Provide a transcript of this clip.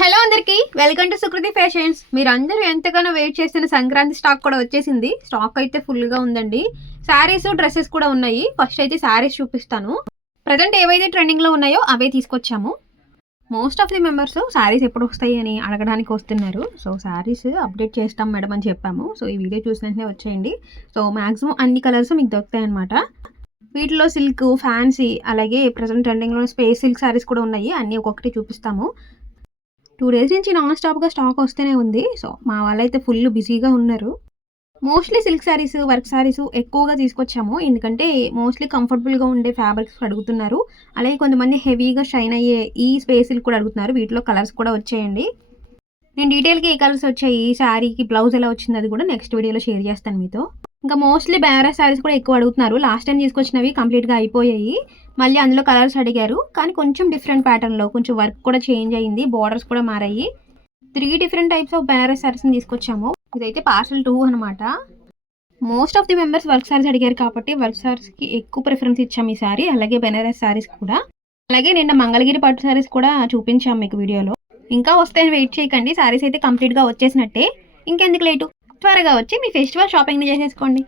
Hello అందరికీ welcome to Sukriti fashions. మీరందరూ ఎంతగానో వెయిట్ చేస్తున్న సంక్రాంతి స్టాక్ కూడా వచ్చేసింది. స్టాక్ అయితే ఫుల్గా ఉందండి. శారీస్ డ్రెస్సెస్ కూడా ఉన్నాయి. ఫస్ట్ అయితే శారీస్ చూపిస్తాను. ప్రజెంట్ ఏవైతే ట్రెండింగ్లో ఉన్నాయో అవే తీసుకొచ్చాము. Most of the members saris ఎప్పుడు వస్తాయి అని అడగడానికి వస్తున్నారు. సో శారీస్ అప్డేట్ చేస్తాం మేడం అని చెప్పాము. సో ఈ వీడియో చూసిన వెంటనే వచ్చేయండి. సో మ్యాక్సిమం అన్ని కలర్స్ మీకు దొరుకుతాయి అనమాట. వీటిలో సిల్క్, ఫ్యాన్సీ, అలాగే ప్రజెంట్ ట్రెండింగ్లో స్పేస్ సిల్క్ శారీస్ కూడా ఉన్నాయి. అన్నీ ఒక్కొక్కటి చూపిస్తాము. 2 డేస్ నుంచి నాన్ స్టాప్గా స్టాక్ వస్తూనే ఉంది. సో మా వాళ్ళైతే ఫుల్ బిజీగా ఉన్నారు. Mostly silk saris, work saris ఎక్కువగా తీసుకొచ్చాము. ఎందుకంటే మోస్ట్లీ కంఫర్టబుల్గా ఉండే ఫ్యాబ్రిక్స్ అడుగుతున్నారు. అలాగే కొంతమంది హెవీగా షైన్ అయ్యే ఈ స్పేస్ సిల్క్ కూడా అడుగుతున్నారు. వీటిలో కలర్స్ కూడా వచ్చాయండి. నేను డీటెయిల్గా ఏ కలర్స్ వచ్చాయి, ఈ శారీకి బ్లౌజ్ ఎలా వచ్చింది అది కూడా నెక్స్ట్ వీడియోలో షేర్ చేస్తాను మీతో. ఇంకా మోస్ట్లీ బెనారస్ శారీస్ కూడా ఎక్కువ అడుగుతున్నారు. లాస్ట్ టైం తీసుకొచ్చినవి కంప్లీట్గా అయిపోయాయి. మళ్ళీ అందులో కలర్స్ అడిగారు, కానీ కొంచెం డిఫరెంట్ ప్యాటర్న్లో కొంచెం వర్క్ కూడా చేంజ్ అయ్యింది, బార్డర్స్ కూడా మారాయి. 3 డిఫరెంట్ టైప్స్ ఆఫ్ బెనారస్ శారీస్ని తీసుకొచ్చాము. ఇదైతే పార్సల్ 2 అనమాట. Most of the members work saris అడిగారు కాబట్టి వర్క్ శారీస్కి ఎక్కువ ప్రిఫరెన్స్ ఇచ్చాము ఈ సారీ. అలాగే బెనారస్ శారీస్ కూడా. అలాగే నిన్న మంగళగిరి పట్టు శారీస్ కూడా చూపించాము మీకు వీడియోలో. ఇంకా వస్తాయని వెయిట్ చేయకండి. శారీస్ అయితే కంప్లీట్గా వచ్చేసినట్టే. ఇంకెందుకు లేటు, త్వరగా వచ్చి మీ ఫెస్టివల్ షాపింగ్ని చేసేసుకోండి.